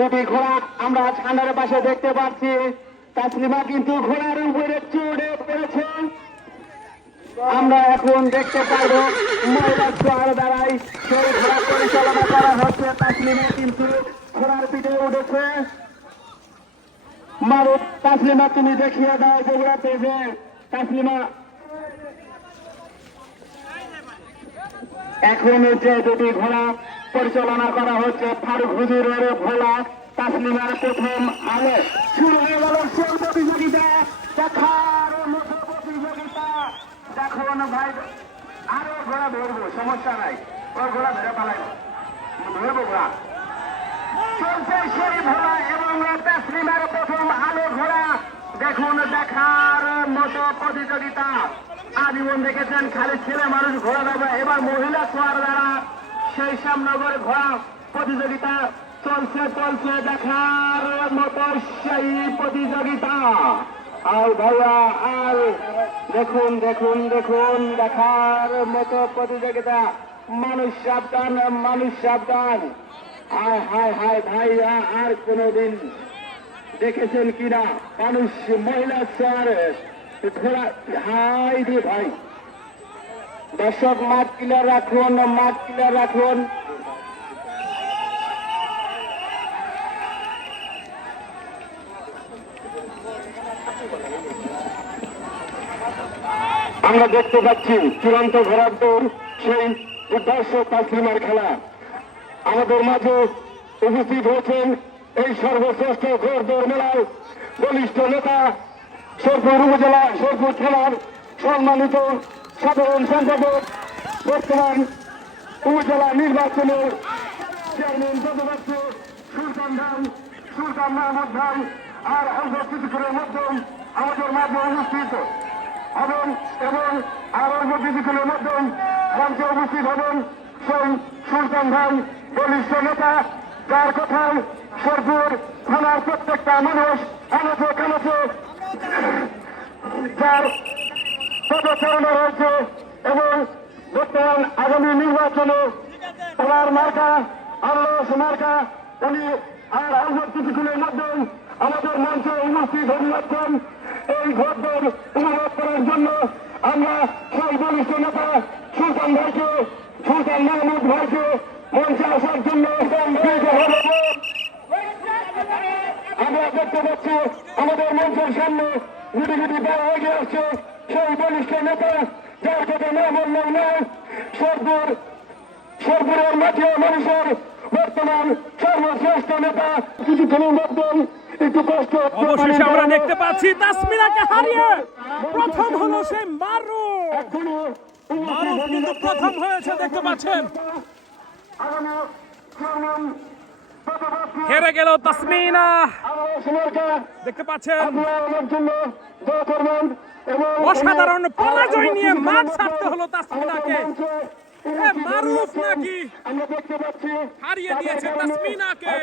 দুটি ঘোড়া আমরা ঠান্ডার পাশে দেখতে পাচ্ছি। তাসলিমা কিন্তু ঘোড়ার উপরে চড়ে পড়েছে। আমরা এখন দেখতে পারব মহিলা স্কোয়ার দ্বারাই সেই ঘোড়া পরিচালনা করা হচ্ছে। তাসলিমা কিন্তু ঘোড়ার পিঠে উঠেছে। মারো তাসলিমা তুমি দেখিয়ে দাও বগুড়া পেজে তাসলিমা এখন যে দুটি ঘোড়া পরিচালনা করা হচ্ছে ফারুক হুজুরের ভোলা তাসলিমার প্রথম আলো। শুরু হয়ে গেল প্রতিযোগিতা, দেখার মতো প্রতিযোগিতা। দেখুন ভাই, আরও ঘোড়া ধরবো, সমস্যা নাই। ওর ঘোড়া ধরে পালাইব। ধরবো ঘোড়া। চলছে সেই ভোলা এবং তাসলিমার প্রথম আলো ঘোড়া। দেখুন দেখার মতো প্রতিযোগিতা। আজীবন দেখেছেন খালি ছেলে মানুষ ঘোড়া দেবে এবার মহিলা সোয়ার দ্বারা সেই সামনগর ঘোড়া প্রতিযোগিতা চলছে চলছে দেখার মতো সেই প্রতিযোগিতা। আর ভাইয়া আর দেখুন দেখুন দেখুন, দেখার মতো প্রতিযোগিতা। মানুষ সাবধান মানুষ সাবধান। হায় হায় হায় ভাইয়া, আর কোনোদিন দেখেছেন কিনা? মানুষ, মহিলা স্যার হাই ভাই। দর্শক, মাঠ কিলার রাখুন, মাঠ কিলার রাখুন। আমরা দেখতে পাচ্ছি চূড়ান্ত ঘোরার দৌড় সেই দুর্ধর্ষ তাসলিমার খেলা। আমাদের মাঝে উপস্থিত হয়েছেন এই সর্বশ্রেষ্ঠ ঘোর দৌড় মেলার বলিষ্ঠ নেতা শেরপুর উপজেলা শেরপুর থানার সম্মানিত সাধারণ সম্পাদক, বর্তমান উপজেলা নির্বাচনের চেয়ারম্যান পদপ্রার্থ সুলতান খান, সুলতান মাহমুদ খান, আর অল্প কিছুক্ষণের মধ্যে আমাদের মাঝে উপস্থিত হবেন এবং আর অল্প কিছুক্ষণের মধ্যে মঞ্চে উপস্থিত হবেন সেই সুলতান ভাই বলিষ্ঠ নেতা, যার কথায় শেরপুর থানার প্রত্যেকটা মানুষ আনাচে কানাচে যার পদচারণা রয়েছে এবং বর্তমান আগামী নির্বাচনে ওনার মার্কা আল্লাহ মার্কা, উনি আর অল্প কিছুক্ষণের মধ্যে আমাদের মঞ্চে উপস্থিত যাচ্ছেন। এই ভোটদের অনুরোধ করার জন্য আমরা সেই বলিষ্ঠ নেতা সুলতান ভাইকে, সুলতান মাহমুদ ভাইকে মঞ্চে আসার জন্য আমরা দেখতে পাচ্ছি আমাদের মঞ্চের সামনে গুটি গুটি বড় হয়ে আসছে সেই বলিষ্ঠ নেতা যার কথা না বললেও নয় সরপুর সরপুরের মাঠে মানুষের বর্তমান সর্বশ্রেষ্ঠ নেতা। কিছুক্ষণের মধ্যে একটু কষ্ট অবশেষে আমরা দেখতে পাচ্ছি তাসমিনাকে হারিয়ে প্রথম হলো সেই মারু। এখনও মারু কিন্তু প্রথম হয়েছে দেখতে পাচ্ছেন। হেরে গেল তাসমিনা। দেখতে পাচ্ছেন? অসাধারণ পরাজয় নিয়ে মাঠ ছাড়তে হলো তাসমিনাকে। মারুফ নাকি? হারিয়ে দিয়েছে তাসমিনাকে।